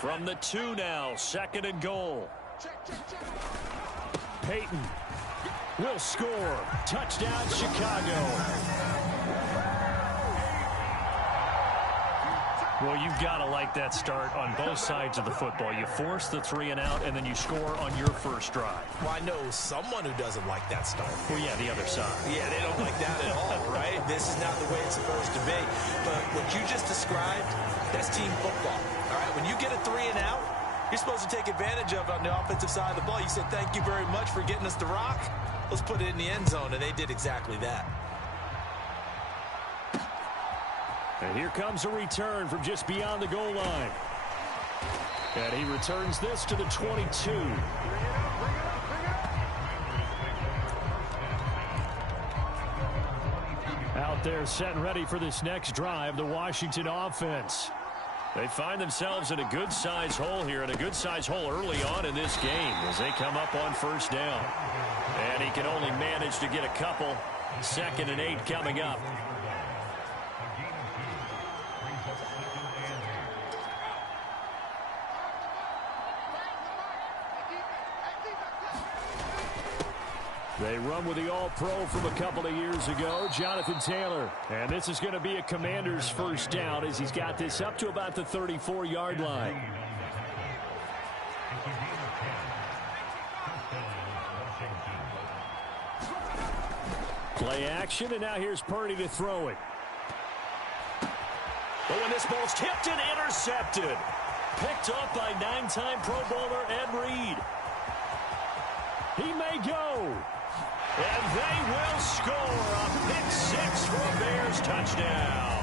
From the 2 now, 2nd and goal. Peyton will score. Touchdown, Chicago. Well, you've got to like that start on both sides of the football. You force the 3 and out, and then you score on your first drive. Well, I know someone who doesn't like that start. Well, yeah, the other side. Yeah, they don't like that at all, right? This is not the way it's supposed to be. But what you just described, that's team football. All right, when you get a 3 and out, you're supposed to take advantage of it on the offensive side of the ball. You said, thank you very much for getting us the rock. Let's put it in the end zone, and they did exactly that. And here comes a return from just beyond the goal line. And he returns this to the 22. Out there set and ready for this next drive, the Washington offense. They find themselves in a good-sized hole here, and a good-sized hole early on in this game as they come up on first down. And he can only manage to get a couple. 2nd and 8 coming up. They run with the All-Pro from a couple of years ago, Jonathan Taylor. And this is going to be a Commander's first down as he's got this up to about the 34-yard line. Play action, and now here's Purdy to throw it. But when this ball's tipped and intercepted. Picked up by 9-time Pro Bowler Ed Reed. He may go. And they will score a pick 6 for a Bears touchdown.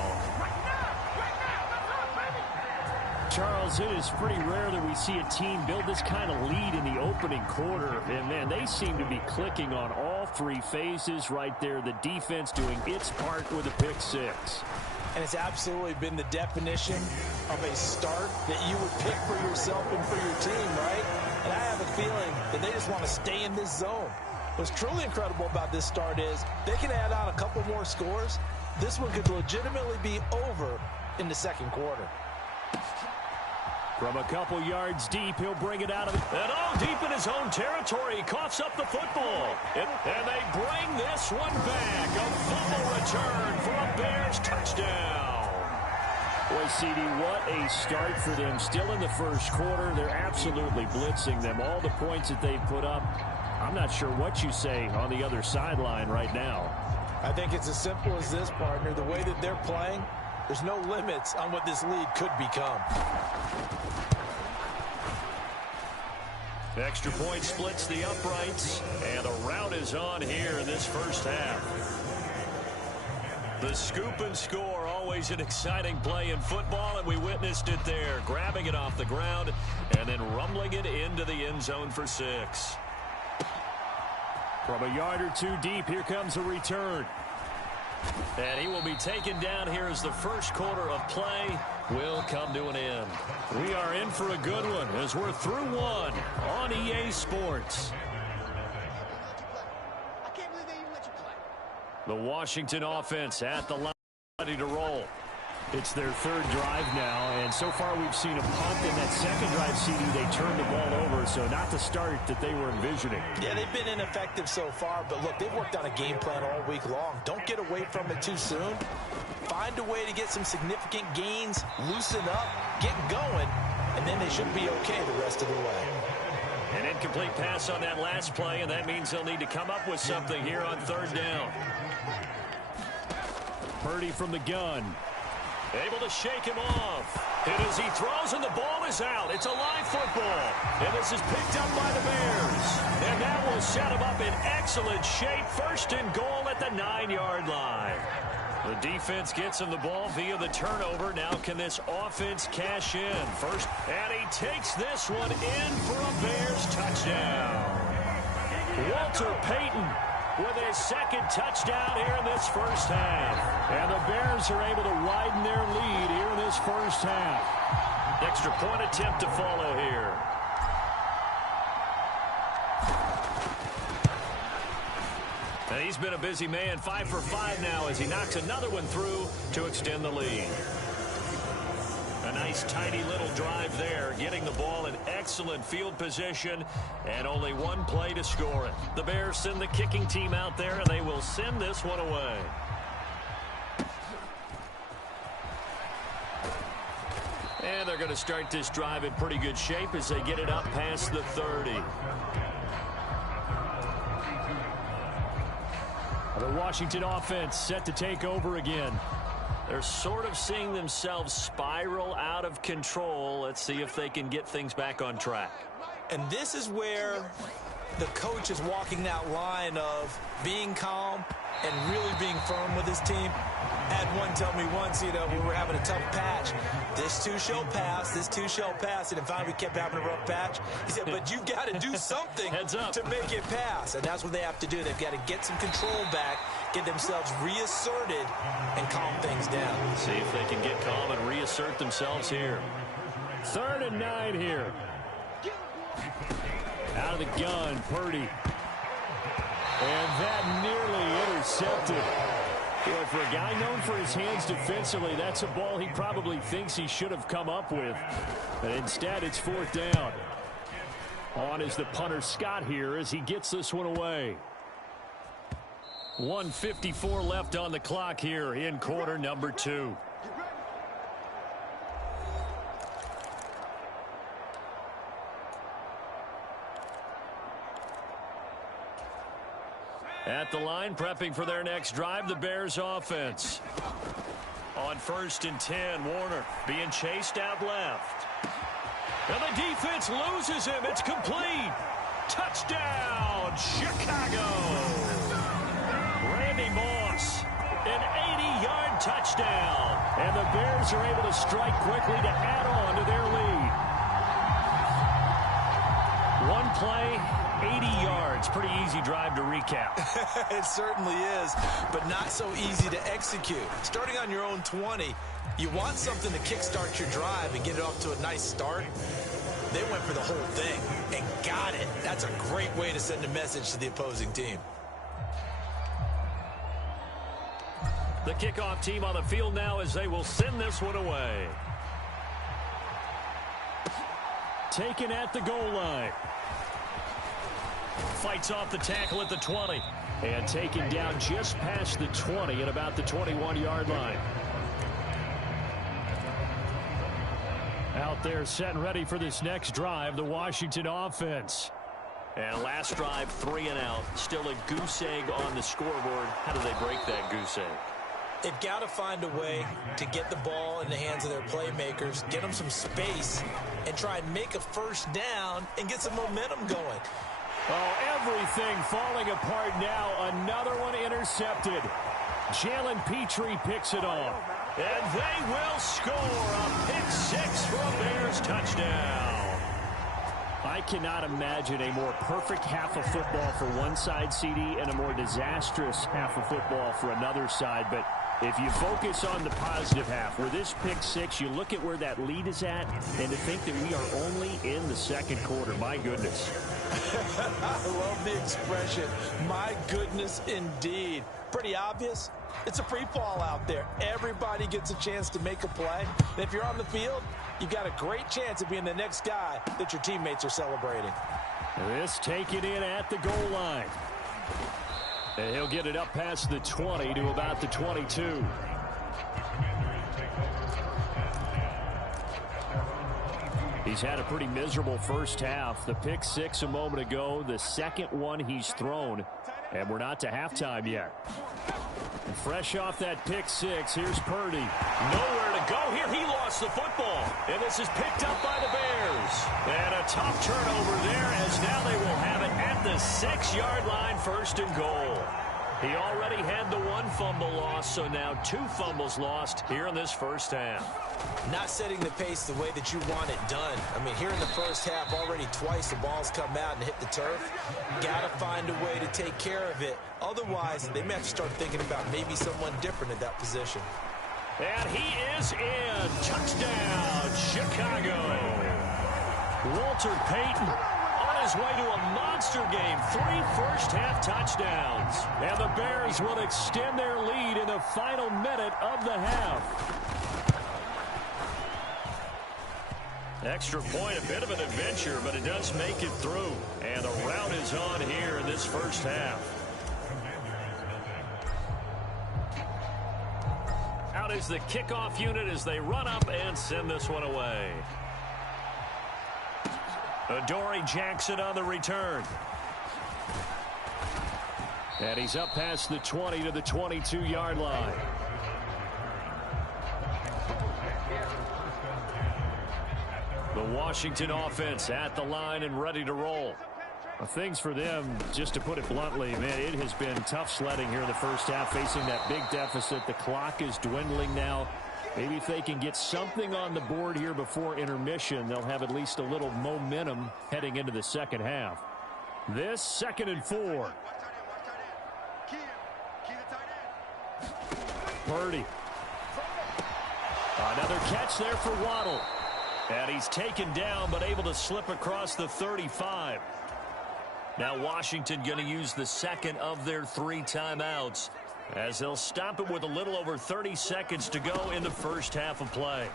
Charles, it is pretty rare that we see a team build this kind of lead in the opening quarter. And, man, they seem to be clicking on all 3 phases right there. The defense doing its part with a pick 6. And it's absolutely been the definition of a start that you would pick for yourself and for your team, right? And I have a feeling that they just want to stay in this zone. What's truly incredible about this start is they can add on a couple more scores. This one could legitimately be over in the second quarter. From a couple yards deep, he'll bring it out of it. And deep in his own territory, he coughs up the football. And they bring this one back. A fumble return for a Bears touchdown. Boy, CD, what a start for them. Still in the first quarter, they're absolutely blitzing them. All the points that they've put up, I'm not sure what you say on the other sideline right now. I think it's as simple as this, partner. The way that they're playing, there's no limits on what this lead could become. Extra point splits the uprights, and the rout is on here in this first half. The scoop and score, always an exciting play in football, and we witnessed it there, grabbing it off the ground and then rumbling it into the end zone for 6. From a yard or 2 deep, here comes a return. And he will be taken down here as the first quarter of play will come to an end. We are in for a good one as we're through one on EA Sports. The Washington offense at the line, ready to roll. It's their 3rd drive now, and so far we've seen a punt. In that second drive, CD, they turned the ball over, so not the start that they were envisioning. Yeah, they've been ineffective so far, but look, they've worked on a game plan all week long. Don't get away from it too soon. Find a way to get some significant gains, loosen up, get going, and then they should be okay the rest of the way. An incomplete pass on that last play, and that means they'll need to come up with something here on 3rd down. Purdy from the gun. Able to shake him off. And as he throws and the ball is out, it's a live football. And this is picked up by the Bears. And that will set him up in excellent shape. 1st and goal at the 9-yard line. The defense gets him the ball via the turnover. Now can this offense cash in? First, and he takes this one in for a Bears touchdown. Walter Payton with his 2nd touchdown here in this first half. And the Bears are able to widen their lead here in this first half. Extra point attempt to follow here. And he's been a busy man, 5 for 5 now as he knocks another one through to extend the lead. And nice, tidy little drive there, getting the ball in excellent field position, and only one play to score it. The Bears send the kicking team out there, and they will send this one away. And they're going to start this drive in pretty good shape as they get it up past the 30. The Washington offense set to take over again. They're sort of seeing themselves spiral out of control. Let's see if they can get things back on track. And this is where the coach is walking that line of being calm and really being firm with his team. I had one tell me once, you know, when we were having a tough patch, this too shall pass, this too shall pass. And finally we kept having a rough patch. He said, but you've got to do something to make it pass. And that's what they have to do. They've got to get some control back, get themselves reasserted, and calm things down. See if they can get calm and reassert themselves here. 3rd and 9 here. Out of the gun, Purdy. And that nearly intercepted. Boy, for a guy known for his hands defensively, that's a ball he probably thinks he should have come up with. But instead, it's 4th down. On is the punter, Scott, here as he gets this one away. 1:54 left on the clock here in quarter number 2. At the line, prepping for their next drive, the Bears offense. On 1st and 10, Warner being chased out left. And the defense loses him. It's complete. Touchdown, Chicago. Randy Moss, an 80-yard touchdown. And the Bears are able to strike quickly to add on to their lead. One play, 80 yards. Pretty easy drive to recap. It certainly is, but not so easy to execute. Starting on your own 20, you want something to kickstart your drive and get it off to a nice start. They went for the whole thing and got it. That's a great way to send a message to the opposing team. The kickoff team on the field now as they will send this one away. Taken at the goal line. Fights off the tackle at the 20. And taken down just past the 20 at about the 21-yard line. Out there set and ready for this next drive, the Washington offense. And last drive, 3 and out. Still a goose egg on the scoreboard. How do they break that goose egg? They've got to find a way to get the ball in the hands of their playmakers, get them some space, and try and make a first down and get some momentum going. Oh, everything falling apart now. Another one intercepted. Jalen Petrie picks it off. And they will score a pick 6 for a Bears touchdown. I cannot imagine a more perfect half of football for one side, CD, and a more disastrous half of football for another side. But if you focus on the positive half, with this pick 6, you look at where that lead is at, and to think that we are only in the second quarter. My goodness. I love the expression, my goodness indeed. Pretty obvious. It's a free fall out there. Everybody gets a chance to make a play. And if you're on the field, you've got a great chance of being the next guy that your teammates are celebrating. This taken in at the goal line. And he'll get it up past the 20 to about the 22. He's had a pretty miserable first half. The pick 6 a moment ago, the second one he's thrown. And we're not to halftime yet. And fresh off that pick 6, here's Purdy. Nowhere to go here. He lost the football. And this is picked up by the Bears. And a tough turnover there as now they will have it at the 6-yard line, 1st and goal. He already had the 1 fumble loss, so now 2 fumbles lost here in this first half. Not setting the pace the way that you want it done. I mean, here in the first half, already twice the ball's come out and hit the turf. Got to find a way to take care of it. Otherwise, they may have to start thinking about maybe someone different at that position. And he is in. Touchdown, Chicago. Walter Payton on his way to a monster game. 3 first-half touchdowns. And the Bears will extend their lead in the final minute of the half. Extra point, a bit of an adventure, but it does make it through. And the rout is on here in this first half. Out is the kickoff unit as they run up and send this one away. Adoree Jackson on the return. And he's up past the 20 to the 22-yard line. The Washington offense at the line and ready to roll. Things for them, just to put it bluntly, man, it has been tough sledding here in the first half, facing that big deficit. The clock is dwindling now. Maybe if they can get something on the board here before intermission, they'll have at least a little momentum heading into the second half. This 2nd and 4. Purdy. Another catch there for Waddle. And he's taken down, but able to slip across the 35. Now Washington going to use the second of their 3 timeouts as they'll stop it with a little over 30 seconds to go in the first half of play.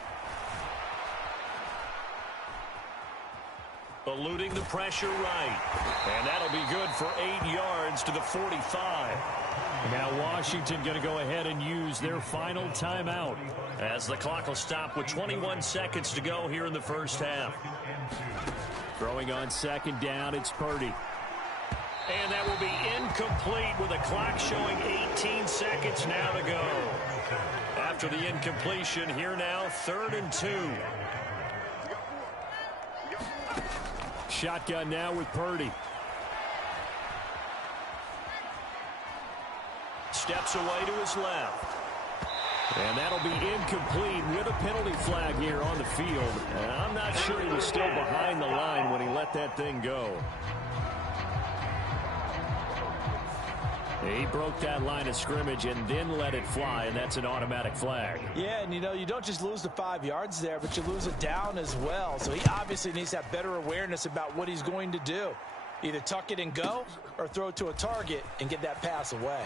Eluding the pressure right. And that'll be good for 8 yards to the 45. Now Washington going to go ahead and use their final timeout as the clock will stop with 21 seconds to go here in the first half. Throwing on 2nd down, it's Purdy. And that will be incomplete with a clock showing 18 seconds now to go. After the incompletion, here now, 3rd and 2. Shotgun now with Purdy. Steps away to his left. And that'll be incomplete with a penalty flag here on the field. And I'm not sure he was still behind the line when he let that thing go. He broke that line of scrimmage and then let it fly, and that's an automatic flag. Yeah, and you don't just lose the 5 yards there, but you lose it down as well. So he obviously needs to have better awareness about what he's going to do. Either tuck it and go or throw it to a target and get that pass away.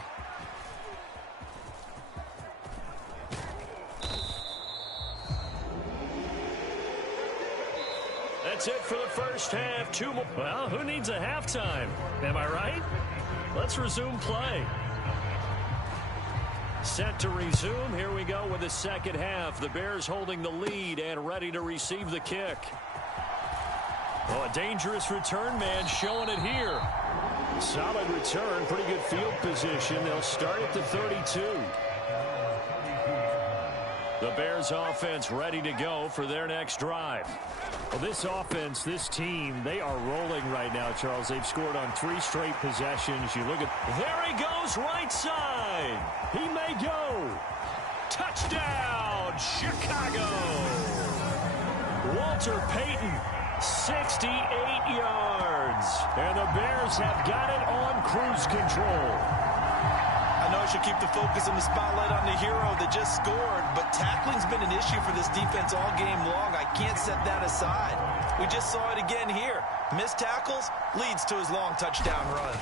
That's it for the first half. 2 more. Well, who needs a halftime? Am I right? Let's resume play. Set to resume. Here we go with the second half. The Bears holding the lead and ready to receive the kick. Oh, a dangerous return man showing it here. Solid return. Pretty good field position. They'll start at the 32. The Bears offense ready to go for their next drive. Well, this offense, this team, they are rolling right now, Charles. They've scored on 3 straight possessions. You look at... There he goes, right side. He may go. Touchdown, Chicago. Walter Payton, 68 yards. And the Bears have got it on cruise control. I know I should keep the focus and the spotlight on the hero that just scored, but tackling's been an issue for this defense all game long. I can't set that aside. We just saw it again here. Missed tackles leads to his long touchdown run.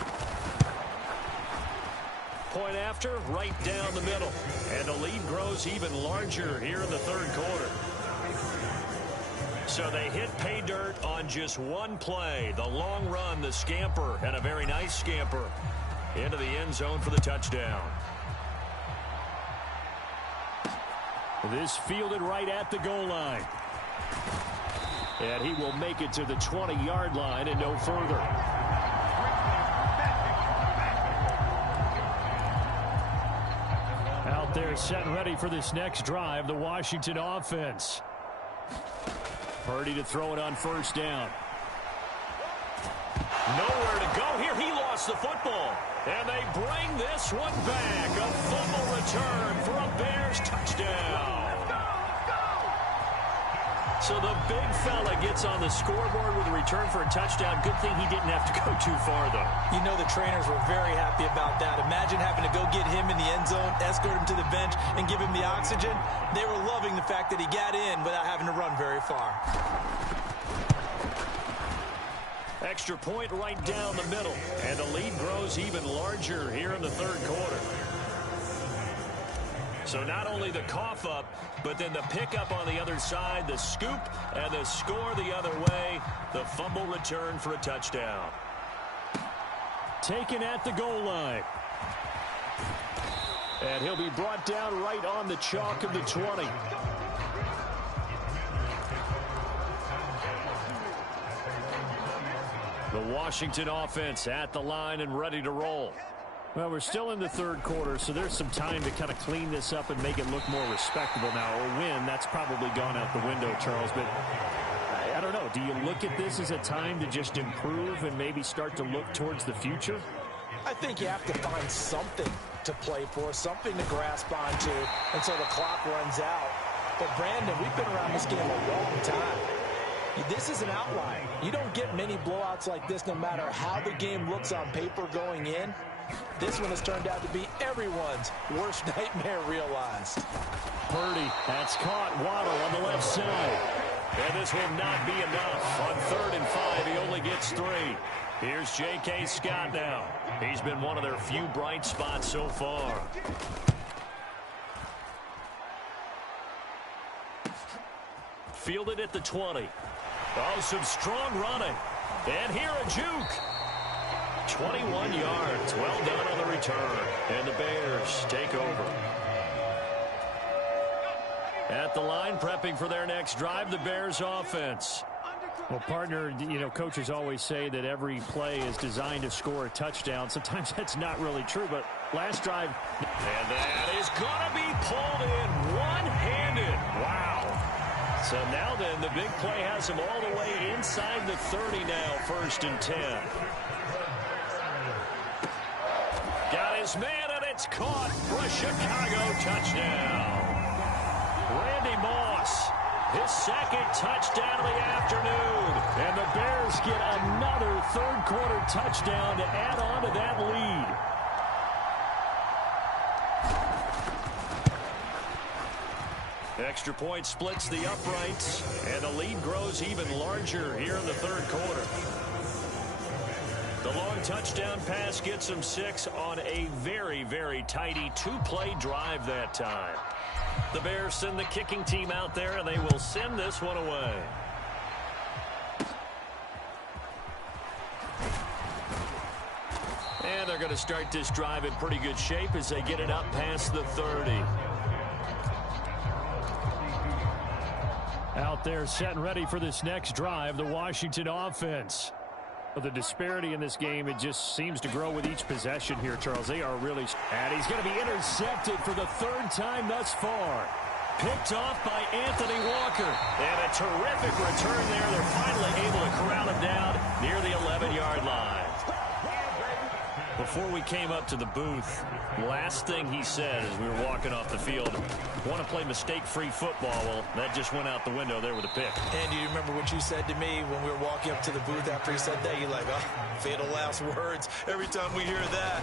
Point after, right down the middle. And the lead grows even larger here in the 3rd quarter. So they hit pay dirt on just one play. The long run, the scamper, and a very nice scamper into the end zone for the touchdown. This fielded right at the goal line. And he will make it to the 20-yard line and no further. Out there set and ready for this next drive, the Washington offense. Purdy to throw it on 1st down. Nowhere to go here. He lost the football. And they bring this one back. A fumble return for a Bears touchdown. So the big fella gets on the scoreboard with a return for a touchdown. Good thing he didn't have to go too far, though. You know the trainers were very happy about that. Imagine having to go get him in the end zone, escort him to the bench, and give him the oxygen. They were loving the fact that he got in without having to run very far. Extra point right down the middle. And the lead grows even larger here in the 3rd quarter. So not only the cough up, but then the pickup on the other side, the scoop, and the score the other way. The fumble return for a touchdown. Taken at the goal line. And he'll be brought down right on the chalk of the 20. The Washington offense at the line and ready to roll. Well, we're still in the third quarter, so there's some time to kind of clean this up and make it look more respectable now. A win, that's probably gone out the window, Charles. But I don't know. Do you look at this as a time to just improve and maybe start to look towards the future? I think you have to find something to play for, something to grasp onto until the clock runs out. But, Brandon, we've been around this game a long time. This is an outlier. You don't get many blowouts like this no matter how the game looks on paper going in. This one has turned out to be everyone's worst nightmare realized. Purdy, that's caught. Waddle on the left side. And this will not be enough. On 3rd and 5, he only gets 3. Here's J.K. Scott now. He's been one of their few bright spots so far. Fielded at the 20. Oh, some strong running. And here a juke. 21 yards. Well done on the return. And the Bears take over. At the line, prepping for their next drive, the Bears offense. Well, partner, you know, coaches always say that every play is designed to score a touchdown. Sometimes that's not really true, but last drive. And that is going to be pulled in one-handed. Wow. So now then, the big play has him all the way inside the 30 now, 1st and 10. Got his man, and it's caught for a Chicago touchdown. Randy Moss, his 2nd touchdown of the afternoon. And the Bears get another third-quarter touchdown to add on to that lead. Extra point splits the uprights, and the lead grows even larger here in the third quarter. The long touchdown pass gets them 6 on a very, very tidy 2-play drive that time. The Bears send the kicking team out there, and they will send this one away. And they're going to start this drive in pretty good shape as they get it up past the 30. Out there set and ready for this next drive, the Washington offense. But the disparity in this game, it just seems to grow with each possession here, Charles. They are really... And he's going to be intercepted for the 3rd time thus far. Picked off by Anthony Walker. And a terrific return there. They're finally able to corral him down near the 11-yard line. Before we came up to the booth, last thing he said as we were walking off the field, want to play mistake-free football. Well, that just went out the window there with a pick. And do you remember what you said to me when we were walking up to the booth after he said that? You're like, oh, fatal last words. Every time we hear that,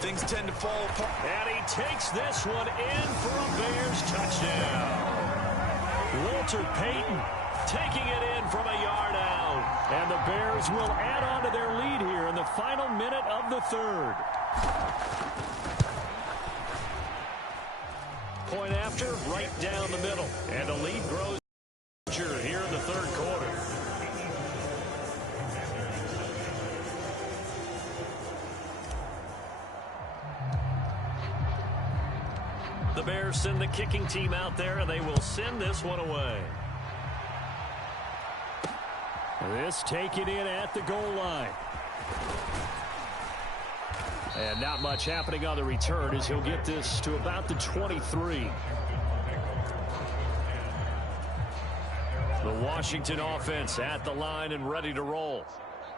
things tend to fall apart. And he takes this one in for a Bears touchdown. Walter Payton taking it in from a yard out. And the Bears will add on to their lead here in the final minute of the 3rd. Point after, right down the middle. And the lead grows here in the 3rd quarter. The Bears send the kicking team out there, and they will send this one away. This taken in at the goal line. And not much happening on the return as he'll get this to about the 23. The Washington offense at the line and ready to roll.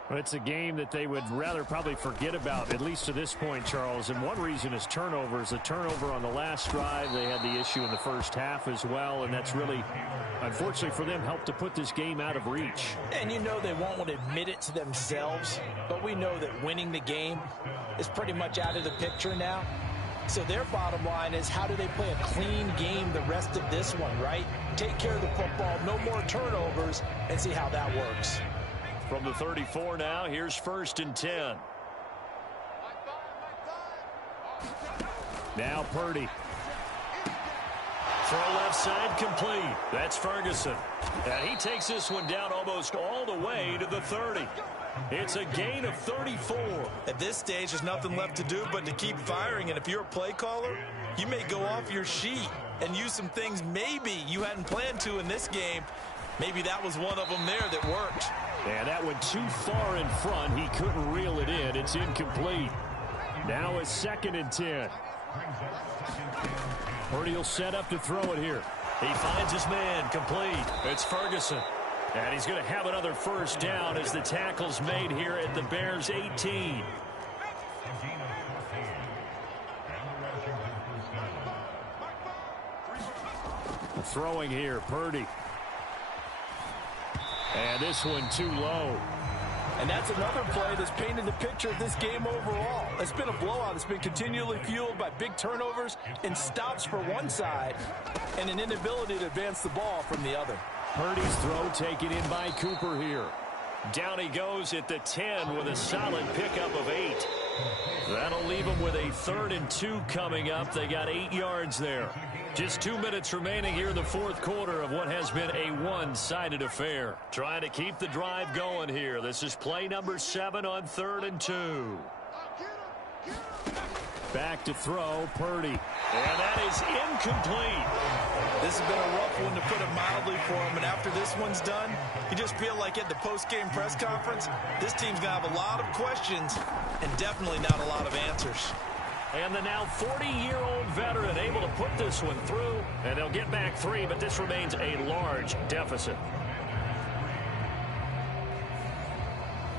It's a game that they would rather probably forget about, at least to this point, Charles. And one reason is turnovers. A turnover on the last drive. They had the issue in the first half as well. And that's really, unfortunately for them, helped to put this game out of reach. And you know they won't want to admit it to themselves. But we know that winning the game is pretty much out of the picture now. So their bottom line is, how do they play a clean game the rest of this one, right? Take care of the football, no more turnovers, and see how that works. From the 34 now, here's 1st and 10. Now Purdy. Throw left side complete. That's Ferguson. And he takes this one down almost all the way to the 30. It's a gain of 34. At this stage, there's nothing left to do but to keep firing. And if you're a play caller, you may go off your sheet and use some things maybe you hadn't planned to in this game. Maybe that was one of them there that worked. And that went too far in front. He couldn't reel it in. It's incomplete. Now a 2nd and 10. Purdy will set up to throw it here. He finds his man complete. It's Ferguson. And he's going to have another first down as the tackle's made here at the Bears 18. Throwing here, Purdy. And this one too low. And that's another play that's painted the picture of this game overall. It's been a blowout. It's been continually fueled by big turnovers and stops for one side and an inability to advance the ball from the other. Purdy's throw taken in by Cooper here. Down he goes at the 10 with a solid pickup of 8. That'll leave him with a 3rd and 2 coming up. They got 8 yards there. Just 2 minutes remaining here in the 4th quarter of what has been a one-sided affair. Trying to keep the drive going here. This is play number 7 on 3rd and 2. Back to throw, Purdy. And that is incomplete. This has been a rough one, to put it mildly, for him. And after this one's done, you just feel like at the post-game press conference, this team's going to have a lot of questions and definitely not a lot of answers. And the now 40-year-old veteran able to put this one through. And they'll get back 3, but this remains a large deficit.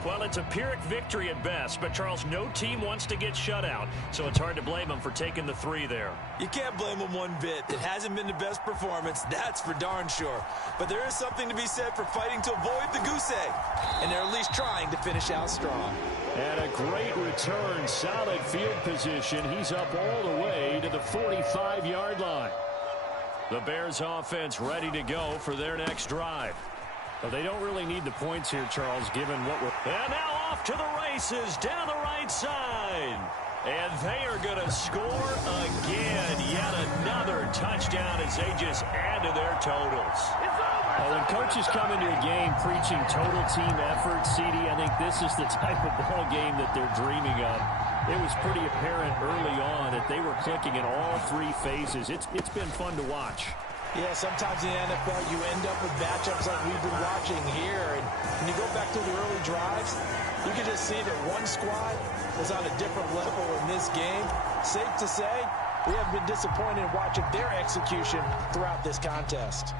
Well, it's a Pyrrhic victory at best, but Charles, no team wants to get shut out, so it's hard to blame them for taking the 3 there. You can't blame them one bit. It hasn't been the best performance, that's for darn sure. But there is something to be said for fighting to avoid the goose egg, and they're at least trying to finish out strong. And a great return, solid field position. He's up all the way to the 45-yard line. The Bears offense ready to go for their next drive. But they don't really need the points here, Charles, given what we're... And now off to the races down the right side. And they are going to score again. Yet another touchdown as they just add to their totals. When coaches come into a game preaching total team effort, CD, I think this is the type of ball game that they're dreaming of. It was pretty apparent early on that they were clicking in all 3 phases. It's been fun to watch. Yeah, sometimes in the NFL you end up with matchups like we've been watching here. And when you go back to the early drives, you can just see that one squad was on a different level in this game. Safe to say, we haven't been disappointed in watching their execution throughout this contest.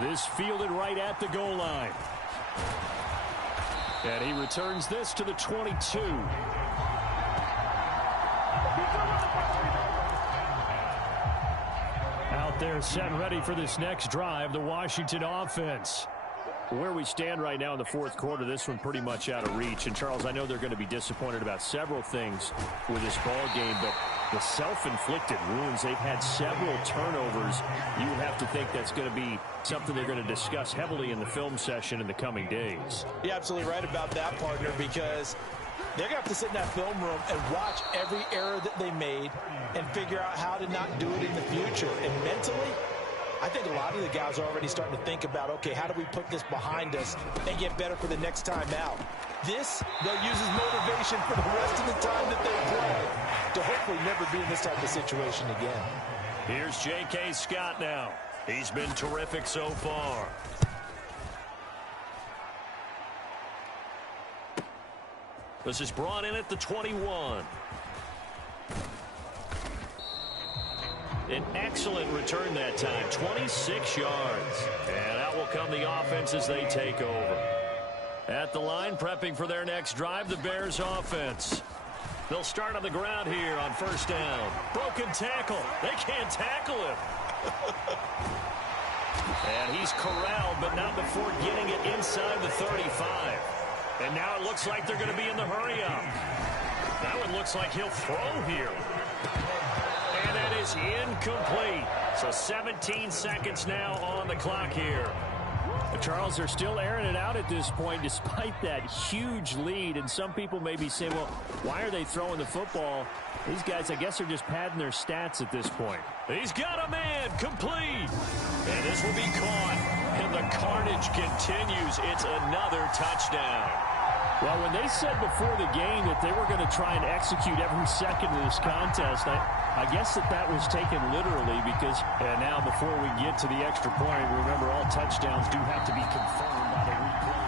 This fielded right at the goal line. And he returns this to the 22. Out there set and ready for this next drive, the Washington offense. Where we stand right now in the 4th quarter, this one pretty much out of reach. And, Charles, I know they're going to be disappointed about several things with this ball game, but the self-inflicted wounds, they've had several turnovers. You would have to think that's going to be something they're going to discuss heavily in the film session in the coming days. You're absolutely right about that, partner, because they're going to have to sit in that film room and watch every error that they made and figure out how to not do it in the future. And mentally, I think a lot of the guys are already starting to think about, okay, how do we put this behind us and get better for the next time out? This, they'll use as motivation for the rest of the time that they play to hopefully never be in this type of situation again. Here's J.K. Scott now. He's been terrific so far. This is brought in at the 21. An excellent return that time, 26 yards. And out will come the offense as they take over. At the line, prepping for their next drive, the Bears offense. They'll start on the ground here on 1st down. Broken tackle. They can't tackle him. And he's corralled, but not before getting it inside the 35. And now it looks like they're going to be in the hurry-up. That one looks like he'll throw here. And that is incomplete. So 17 seconds now on the clock here. Charles, they're still airing it out at this point despite that huge lead. And some people may be saying, well, why are they throwing the football? These guys, I guess, are just padding their stats at this point. He's got a man, complete. And this will be caught. And the carnage continues. It's another touchdown. Well, when they said before the game that they were going to try and execute every second of this contest, I guess that was taken literally because and now before we get to the extra point, remember all touchdowns do have to be confirmed by the replay.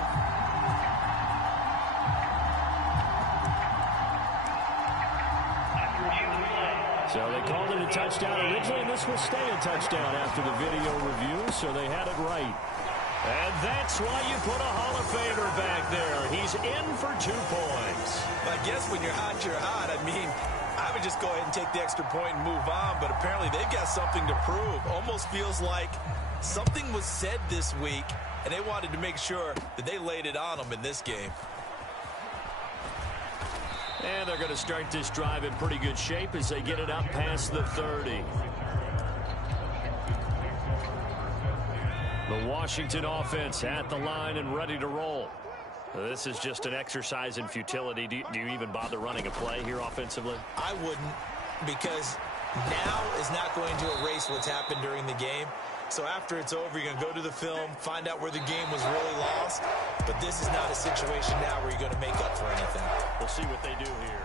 So they called it a touchdown originally, and this will stay a touchdown after the video review, so they had it right. And that's why you put a Hall of Famer back there. He's in for 2 points. I guess when you're hot, you're hot. I mean, I would just go ahead and take the extra point and move on, but apparently they've got something to prove. Almost feels like something was said this week, and they wanted to make sure that they laid it on them in this game. And they're going to start this drive in pretty good shape as they get it up past the 30. The Washington offense at the line and ready to roll. This is just an exercise in futility. Do you even bother running a play here offensively? I wouldn't, because now is not going to erase what's happened during the game. So after it's over, you're going to go to the film, find out where the game was really lost. But this is not a situation now where you're going to make up for anything. We'll see what they do here.